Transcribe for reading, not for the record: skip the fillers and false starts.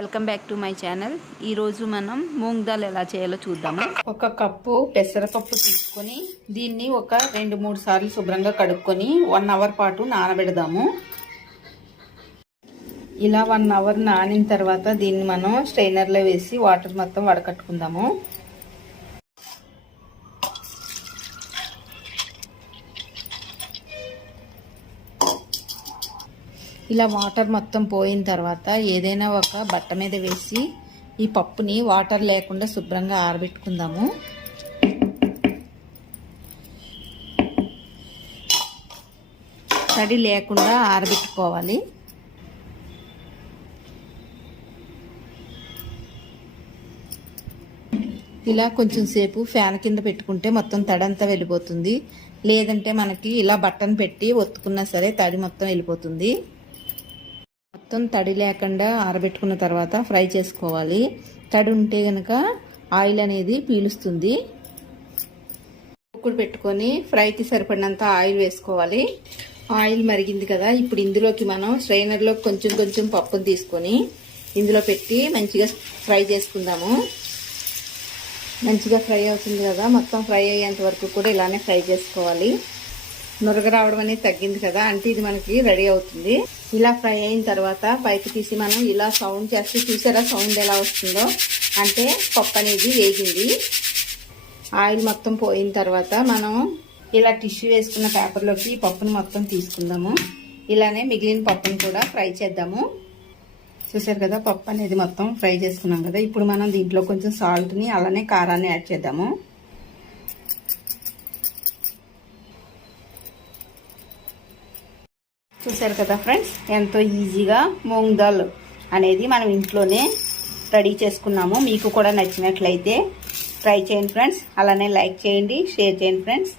Welcome back to my channel. ఈరోజు మనం మూంగ్ దాల్ ఎలా చేయాలో చూద్దాము. ఒక కప్పు పెసరపప్పు తీసుకొని దీన్ని ఒక 2-3 సార్లు శుభ్రంగా కడుక్కొని 1 అవర్ పాటు నానబెడదాము. ఇలా 1 అవర్ నానిన తర్వాత దీన్ని మనం స్ట్రైనర్లో వేసి వాటర్ మొత్తం వడకట్టుకుందాము. ఇలా వాటర్ మొత్తం పోయిన తర్వాత ఏదైనా ఒక బట్ట మీద వేసి ఈ పప్పుని వాటర్ లేకుండా శుభ్రంగా ఆరబెట్టుకుందాము. తడి లేకుండా ఆరబెట్టుకోవాలి. ఇలా కొంచెం సేపు ఫ్యాన్ కింద పెట్టుకుంటే మొత్తం తడి అంతా వెళ్ళిపోతుంది. లేదంటే మనకి ఇలా బట్టను పెట్టి ఒత్తుకున్నా సరే తడి మొత్తం వెళ్ళిపోతుంది. మొత్తం తడి లేకుండా ఆరబెట్టుకున్న తర్వాత ఫ్రై చేసుకోవాలి. తడి ఉంటే కనుక ఆయిల్ అనేది పీలుస్తుంది. కుక్కుడు పెట్టుకొని ఫ్రైకి సరిపడినంత ఆయిల్ వేసుకోవాలి. ఆయిల్ మరిగింది కదా, ఇప్పుడు ఇందులోకి మనం స్ట్రైనర్లో కొంచెం కొంచెం పప్పును తీసుకొని ఇందులో పెట్టి మంచిగా ఫ్రై చేసుకుందాము. మంచిగా ఫ్రై అవుతుంది కదా, మొత్తం ఫ్రై అయ్యేంత వరకు కూడా ఇలానే ఫ్రై చేసుకోవాలి. నురగ రావడం అనేది తగ్గింది కదా, అంటే ఇది మనకి రెడీ అవుతుంది. ఇలా ఫ్రై అయిన తర్వాత పైకి తీసి మనం ఇలా సౌండ్ చేస్తే చూసారా సౌండ్ ఎలా వస్తుందో, అంటే పప్పు అనేది వేగింది. ఆయిల్ మొత్తం పోయిన తర్వాత మనం ఇలా టిష్యూ వేసుకున్న పేపర్లోకి ఈ పప్పును మొత్తం తీసుకుందాము. ఇలానే మిగిలిన పప్పును కూడా ఫ్రై చేద్దాము. చూసారు కదా, పప్పు అనేది మొత్తం ఫ్రై చేసుకున్నాం కదా. ఇప్పుడు మనం దీంట్లో కొంచెం సాల్ట్ని అలానే కారాన్ని యాడ్ చేద్దాము. చూసారు కదా ఫ్రెండ్స్, ఎంతో ఈజీగా మూంగ్ దాల్ అనేది మనం ఇంట్లోనే రెడీ చేసుకున్నాము. మీకు కూడా నచ్చినట్లయితే ట్రై చేయండి ఫ్రెండ్స్. అలానే లైక్ చేయండి, షేర్ చేయండి ఫ్రెండ్స్.